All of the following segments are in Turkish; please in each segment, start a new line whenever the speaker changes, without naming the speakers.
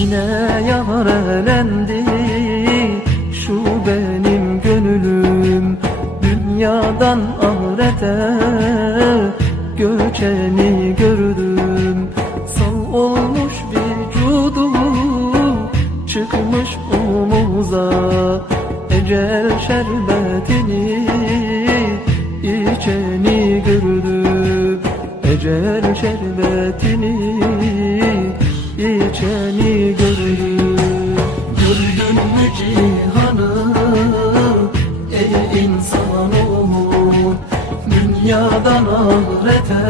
Yine yarelendi şu benim gönlüm. Dünyadan ahirete göçeni gördüm. Sal olmuş vücudu çıkmış omuza Ecel şerbetini içeni gördüm. Ecel şerbetini içeni gördüm Gördün mü cihanı ey insanoğlu Dünyadan ahirete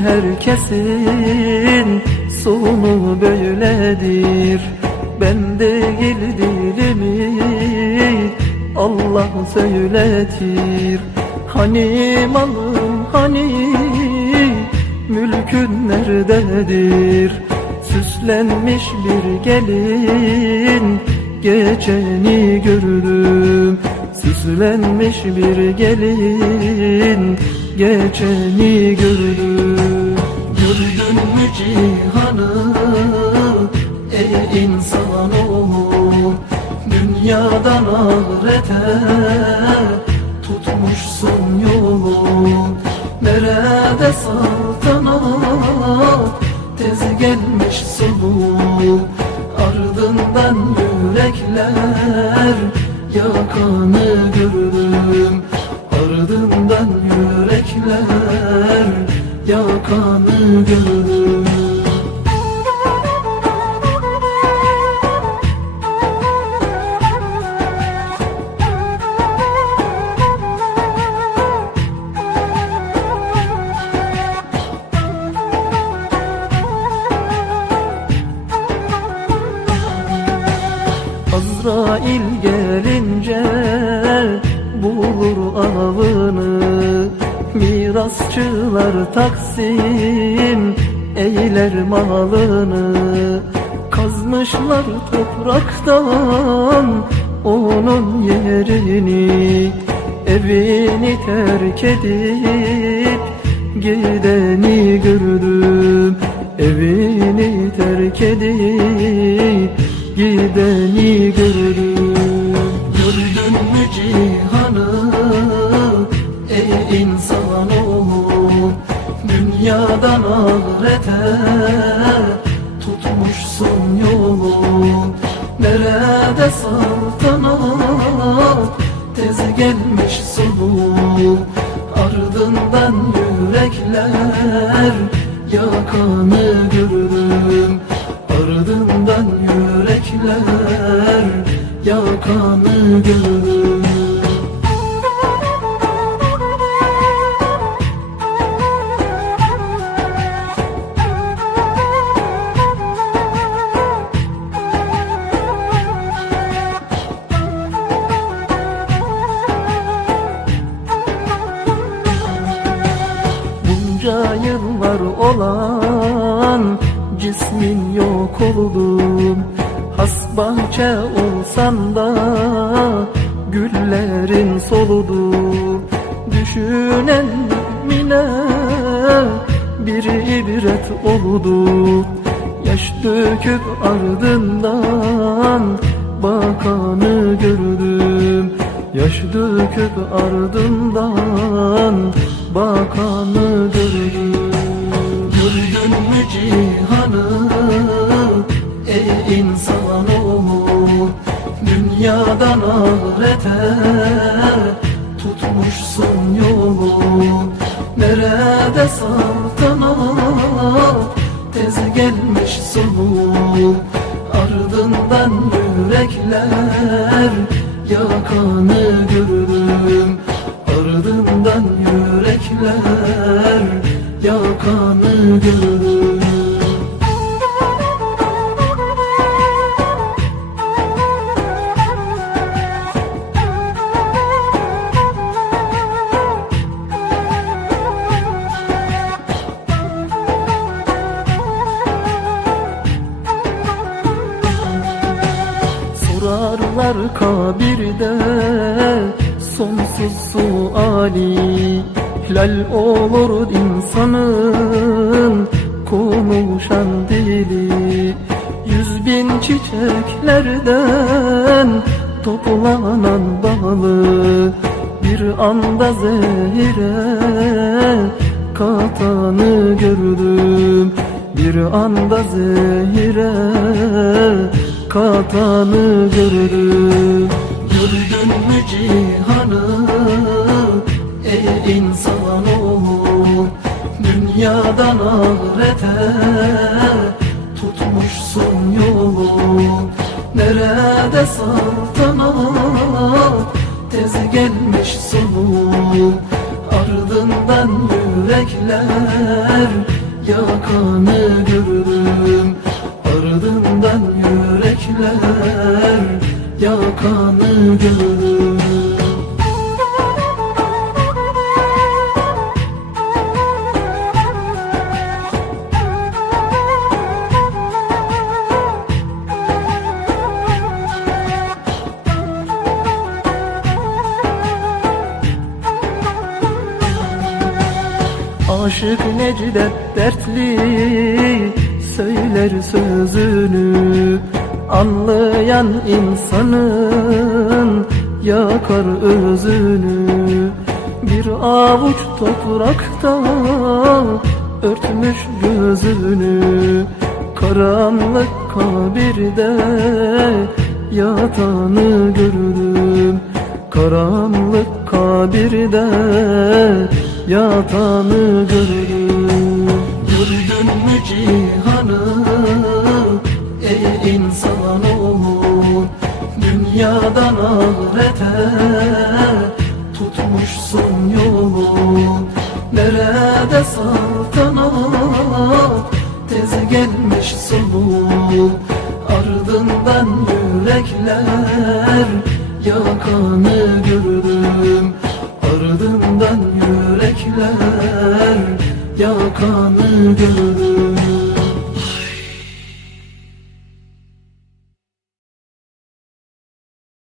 herkesin sonu böyledir. Ben değil dilimi Allah söyletir. Hani malım hani mülkün nerededir? Süslenmiş bir gelin geçeni gördüm. Süslenmiş bir gelin geçeni gördüm cihanı ey insanoğlu Dünyadan ahirete tutmuşsun yolu. Nerede saltanat tez gelmiş sonu Ardından yürekler yakanı gördüm. Ardından yürekler yakanı gördüm Azrail gelince bulur Mirasçılar taksim eyler malını. Kazmışlar topraktan onun yerini. Evini terk edip gideni gördüm. Evini terk edip gideni gördüm. Gördün mü cihanı Dünyadan ahirete tutmuşsun yolu Nerede saltanat? Tez gelmiş sonu Ardından yürekler. Yakanı gördüm Ardından yürekler. Yakanı gördüm olan cismin yok oldum. Has bahçe olsan da güllerin soludu. Düşünen mümine bir ibret oldu. Yaş döküp ardından bakanı gördüm. Yaş döküp ardından bakanı gördüm Gördün mü cihanı ey insanoğlu Dünyadan ahirete tutmuşsun yolu. Nerede saltanat tez gelmiş sonu. Ardından yürekler yakanı gördüm Ardından yürekler yakanı gördüm Hilal olur insanın. Konuşan dili Yüz bin çiçeklerden toplanan balı Bir anda zehire katanı gördüm. Bir anda zehire katanı gördüm. Gördün mü cihanı ey insanoğlu Dünyadan ahirete tutmuşsun yolu Nerede saltanat? Tez gelmiş sonu Ardından yürekler yakanı gördüm. Ardından yürekler yakanı gördüm Aşık Necdet dertli söyler sözünü Anlayan insanın yakar özünü. Bir avuç toprakta örtmüş gözünü Karanlık kabirde yatanı gördüm. Karanlık kabirde yatanı gördüm Gördün mü cihanı? Ey insanoğlu Dünyadan ahirete tutmuşsun yolu. Nerede saltanat? Tez gelmiş sonu Ardından yürekler yakanı gördüm. Ardından yürekler yakanı gördüm